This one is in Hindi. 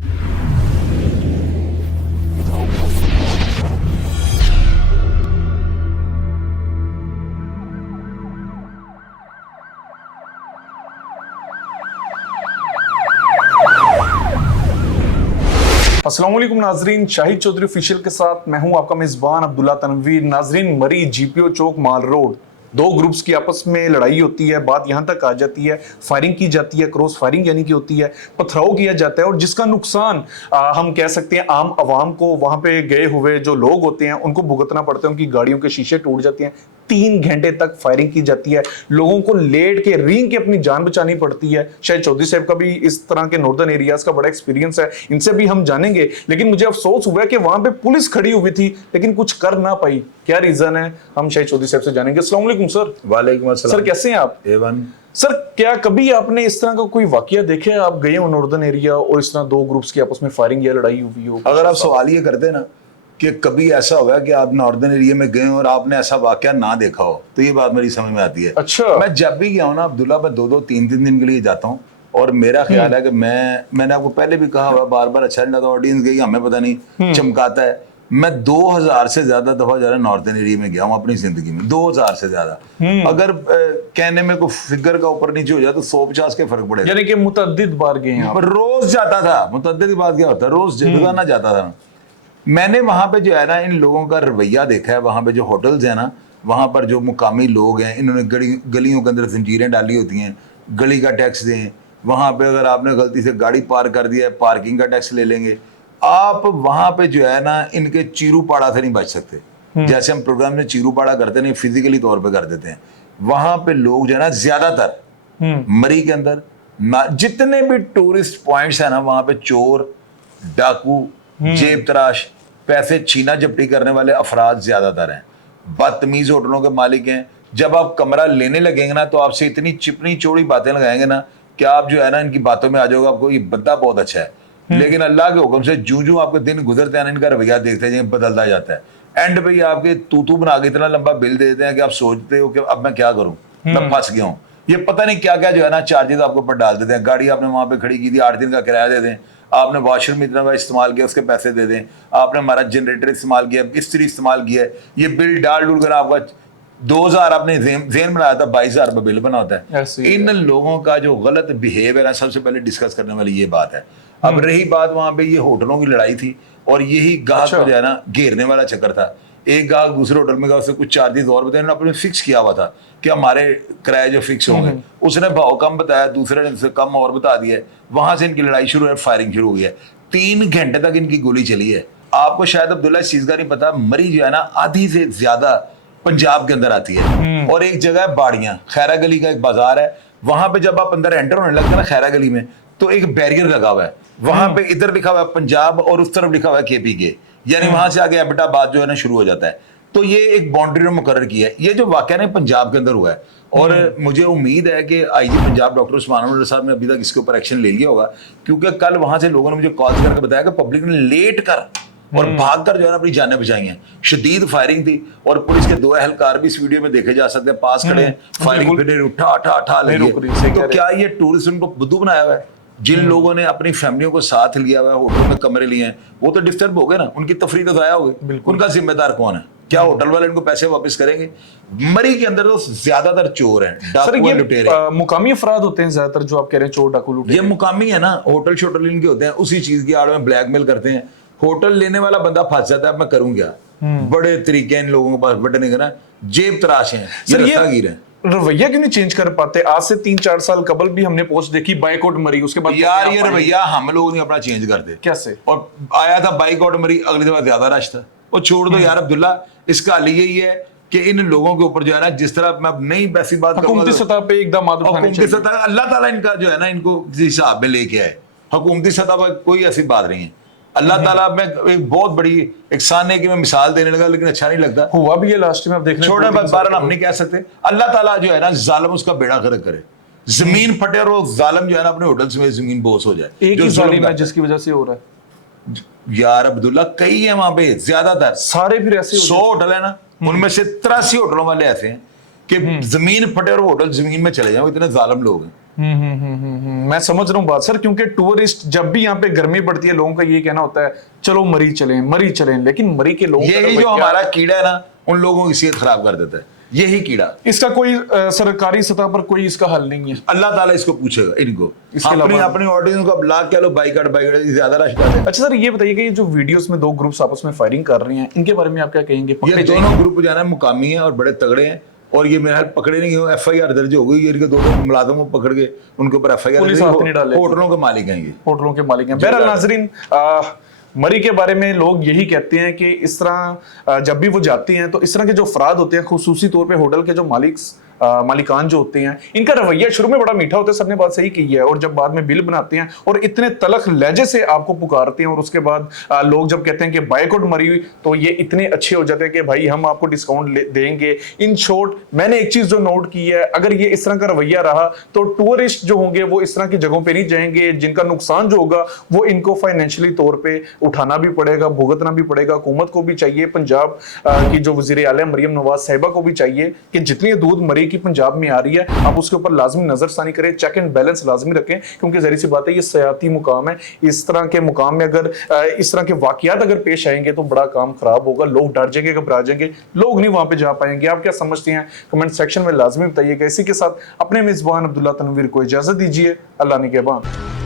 अस्सलाम वालेकुम नाजरीन, शाहिद चौधरी ऑफिशियल के साथ मैं हूं आपका मेजबान अब्दुल्ला तनवीर। नाजरीन, मरी जीपीओ चौक माल रोड, दो ग्रुप्स की आपस में लड़ाई होती है, बात यहां तक आ जाती है, फायरिंग की जाती है, क्रॉस फायरिंग यानी कि होती है, पथराव किया जाता है और जिसका नुकसान हम कह सकते हैं आम आवाम को, वहां पे गए हुए जो लोग होते हैं उनको भुगतना पड़ता है। उनकी गाड़ियों के शीशे टूट जाते हैं, 3 घंटे तक फायरिंग की जाती है, लोगों को लेट के रींग के अपनी जान बचानी पड़ती है। शायद चौधरी साहब का भी इस तरह के नॉर्दर्न एरियाज का बड़ा एक्सपीरियंस है, इनसे भी हम जानेंगे। लेकिन मुझे अफसोस हुआ कि वहां पे पुलिस खड़ी हुई थी लेकिन कुछ कर ना पाई। क्या रीजन है, हम शायद चौधरी साहब से जानेंगे। अस्सलाम वालेकुम सर। वालेकुम अस्सलाम। सर कैसे हैं आप? एवन। सर, क्या कभी आपने इस तरह का कोई वाकया देखे? आप गए हो नॉर्दर्न एरिया और इस तरह दो ग्रुप्स की आपस में फायरिंग या लड़ाई हुई हो? अगर आप सवाल ये करते ना कि कभी ऐसा हुआ कि आप नॉर्दर्न एरिया में गए और आपने ऐसा वाकया ना देखा हो, तो ये बात मेरी समझ में आती है। अच्छा। मैं जब भी गया हूँ ना अब्दुल्ला, मैं 2-2 3-3 दिन के लिए जाता हूँ और मेरा ख्याल है कि मैंने आपको पहले भी कहा हुआ, बार बार अच्छा नहीं लगता, ऑडियंस गई हमें पता नहीं चमकाता है। मैं 2000 से ज्यादा दफा जो है नॉर्दर्न एरिया में गया हूँ अपनी जिंदगी में, 2000 से ज्यादा। अगर कहने में कोई फिगर का ऊपर नीचे हो जाए तो 150 के फर्क पड़ेगा। यानी कि मुतअद्दिद बार गए हैं आप? पर रोज जाता था, मुतअद्दिद बात क्या होता है, रोज रोजाना जाता था। मैंने वहां पे जो है ना इन लोगों का रवैया देखा है। वहां पे जो होटल्स है ना, वहां पर जो मुकामी लोग हैं, इन्होंने गलियों के अंदर जंजीरें डाली होती हैं, गली का टैक्स दें। वहां पे अगर आपने गलती से गाड़ी पार्क कर दिया है, पार्किंग का टैक्स ले लेंगे। आप वहां पे जो है ना इनके चीरू पाड़ा से नहीं बच सकते। जैसे हम प्रोग्राम में चीरू पाड़ा करते नहीं, फिजिकली तौर पर कर देते हैं। वहां पे लोग जो है ना ज्यादातर मरी के अंदर जितने भी टूरिस्ट पॉइंट्स है ना, वहां पे चोर, डाकू, जेब तराश, पैसे छीना झपटी करने वाले अफराद ज्यादातर हैं। बदतमीज होटलों के मालिक हैं। जब आप कमरा लेने लगेंगे ना तो आपसे इतनी चिपनी चौड़ी बातें लगाएंगे ना कि आप जो है ना इनकी बातों में आ जाओगे, आपको ये बंदा बहुत अच्छा है। लेकिन अल्लाह के हुक्म से जूं आपके दिन गुजरते हैं इनका रवैया देखते हैं बदलता जाता है। एंड पे आपके तू बना के इतना लंबा बिल दे देते हैं कि आप सोचते हो कि अब मैं क्या करूं, मैं फंस गया हूं। ये पता नहीं क्या क्या जो है ना चार्जेस आपके ऊपर डाल देते हैं। गाड़ी आपने वहां पे खड़ी की थी, 8 दिन का किराया दे दें। आपने वॉशरूम इतना इस्तेमाल किया, उसके पैसे दे दें। आपने हमारा जनरेटर इस्तेमाल किया, इस्त्री इस्तेमाल किया, ये बिल डाल डूल कर आपका 2000 आपने जेन बनाया था, 22,000 रुपये बिल बना होता है। इन लोगों का जो गलत बिहेवियर है, सबसे पहले डिस्कस करने वाली ये बात है। अब रही बात, वहां पे ये होटलों की लड़ाई थी और यही गाहक को जो है ना घेरने वाला चक्कर था। एक गाहक दूसरे होटल में गया, उससे कुछ चार्जेस और बताए, अपने फिक्स किया हुआ था कि हमारे किराए जो फिक्स होंगे। उसने भाव कम बताया, दूसरे ने कम और बता दिया। वहां से इनकी लड़ाई शुरू है, फायरिंग शुरू हुई है। 3 घंटे तक इनकी गोली चली है। आपको शायद अब्दुल्ला इस चीज का नहीं पता, मरी जो है ना आधी से ज्यादा पंजाब के अंदर आती है। और एक जगह है बाड़ियां, खैरा गली का एक बाजार है। वहां पे जब आप अंदर एंटर होने लगते हैं ना खैरा गली में, तो एक बैरियर लगा हुआ है। वहां पे इधर लिखा हुआ है पंजाब और उस तरफ लिखा हुआ है KPK, यानी वहां से आगे एबटाबाद जो है ना शुरू हो जाता है। तो ये एक बाउंड्री ने मुकर्रर की है। ये जो वाकया ना पंजाब के अंदर हुआ है और मुझे उम्मीद है कि IG पंजाब डॉक्टर उस्मान अनवर साहब ने अभी तक इसके ऊपर एक्शन ले लिया होगा, क्योंकि कल वहां से लोगों ने मुझे कॉल करके बताया कि पब्लिक ने लेट कर और भागकर जो है ना अपनी जानें बचाई हैं। शदीद फायरिंग थी और पुलिस के 2 एहलकार भी इस वीडियो में देखे जा सकते हैं, पास खड़े हैं, फायरिंग फिर उठा लगी। तो क्या ये टूरिस्ट उनको बुद्धू बनाया हुआ है? जिन लोगों ने अपनी फैमिलियों को साथ लिया हुआ है, होटल में कमरे लिए हैं, वो तो डिस्टर्ब हो गए ना, उनकी तफरीह तो ज़ाया हो गई। उनका जिम्मेदार कौन है? क्या होटल वाले इनको पैसे वापस करेंगे? मरी के अंदर तो ज्यादातर चोर हैं, डाकू और लुटेरे। मुकामी अफराद होते हैं ज्यादातर जो आप कह रहे हैं, चोर डाकू लुटेरे। ये मुकामी है ना, होटल शोटल इनके होते हैं, उसी चीज की आड़ में ब्लैकमेल करते हैं। होटल लेने वाला बंदा फंस जाता है, अब मैं करूं क्या? बड़े तरीके इन लोगों के पास बटने का ना, जेब तराश है, सर ये रवैया क्यों नहीं चेंज कर पाते? आज से 3-4 साल कबल भी हमने पोस्ट देखी बाइकआउट मरी, उसके बाद यार ये रवैया हम लोग नहीं अपना चेंज करते। कैसे? और आया था बाइकआउट मरी, अगले दिन ज्यादा रश था। और छोड़ दो यार अब्दुल्ला, इसका हल यही है कि इन लोगों के ऊपर जो है ना, जिस तरह मैं अब नहीं वैसी बात करूंगा, हुकूमती सतह पे एकदम हुकूमती सतह अल्लाह ताला इनका जो है ना इनको किसी हिसाब में लेके आए। हुकूमती सतह पर कोई ऐसी बात नहीं है। अल्लाह ताला में एक बहुत बड़ी एक साने की मैं मिसाल देने लगा, लेकिन अच्छा नहीं लगता। हुआ भी है लास्ट में, आप देख रहे हैं। छोड़े बार हम नहीं कह सकते। अल्लाह ताला जो है ना जालिम उसका बेड़ा गर्क करे, जमीन फटे और वो जालिम जो है ना अपने होटल्स में जमीन बोस हो जाए। एक ही जालिम है जिसकी वजह से हो रहा है यार अब्दुल्ला, कई है वहां पे, ज्यादातर सारे फिर ऐसे 100 होटल है ना, उनमें से 83 होटलों वाले ऐसे हैं कि जमीन फटे और वो होटल जमीन में चले जाए, वो इतने जालिम लोग हैं। मैं समझ रहा हूँ बात सर, क्योंकि टूरिस्ट जब भी यहाँ पे गर्मी पड़ती है लोगों का ये कहना होता है चलो मरी चलें, लेकिन मरी के लोगों यही जो हमारा कीड़ा है ना, उन लोगों की सेहत खराब कर देता है, यही कीड़ा। इसका कोई सरकारी सतह पर कोई इसका हल नहीं है। अल्लाह ताला इसको पूछेगा इनको, इसके अपनी अलावा- अपनी ऑडियंस को अब लाख कह लो, बाइकआउट ज्यादा रश कर दे। अच्छा सर, ये बताइए कि ये जो वीडियोस में दो ग्रुप्स आपस में फायरिंग कर रहे हैं, इनके बारे में आप क्या कहेंगे? ये पकड़े दोनों जाएंगे? ग्रुप जो है ना मुकामी है और बड़े तगड़े हैं, और ये मेरे ख्याल पकड़े नहीं हुए, FIR दर्ज हो गई, इनके दो मुलाजमों को पकड़ के उनके ऊपर FIR पुलिस हाथ नहीं डाले। होटलों के मालिक हैं ये, होटलों के मालिक हैं। बहरहाल नाजरीन, मरी के बारे में लोग यही कहते हैं कि इस तरह जब भी वो जाते हैं तो इस तरह के जो अफराद होते हैं, खुसूसी तौर पे होटल के जो मालिकान जो होते हैं, इनका रवैया शुरू में बड़ा मीठा होता है, सबने बात सही की है, और जब बाद में बिल बनाते हैं और इतने तलख लहजे से आपको पुकारते हैं, और उसके बाद लोग जब कहते हैं कि बायकॉट मरी, तो ये इतने अच्छे हो जाते हैं कि भाई हम आपको डिस्काउंट देंगे। इन शॉर्ट, मैंने एक चीज जो नोट की है, अगर ये इस तरह का रवैया रहा तो टूरिस्ट जो होंगे वो इस तरह की जगहों पे नहीं जाएंगे, जिनका नुकसान जो होगा वो इनको फाइनेंशियली तौर पे उठाना भी पड़ेगा, भुगतना भी पड़ेगा। हुकूमत को भी चाहिए, पंजाब की जो वजीर आला मरियम नवाज साहिबा को भी चाहिए कि जितनी दूध मरी की पंजाब में आ रही है, आप उसके ऊपर लाजमी नजरसानी करें, चेक एंड बैलेंस लाजमी रखें, क्योंकि जहरी सी बात है ये सयाती मुकाम है। इस तरह के मुकाम में अगर इस तरह के वाकयात अगर पेश आएंगे तो बड़ा काम खराब होगा, लोग डर जाएंगे, घबरा जाएंगे, लोग नहीं वहां पे जा पाएंगे। आप क्या समझते हैं? कमेंट सेक्शन में लाजमी बताइएगा। इसी के साथ अपने मेजबान अब्दुल्ला तनवीर को इजाजत दीजिए। अल्लाह निगहबान।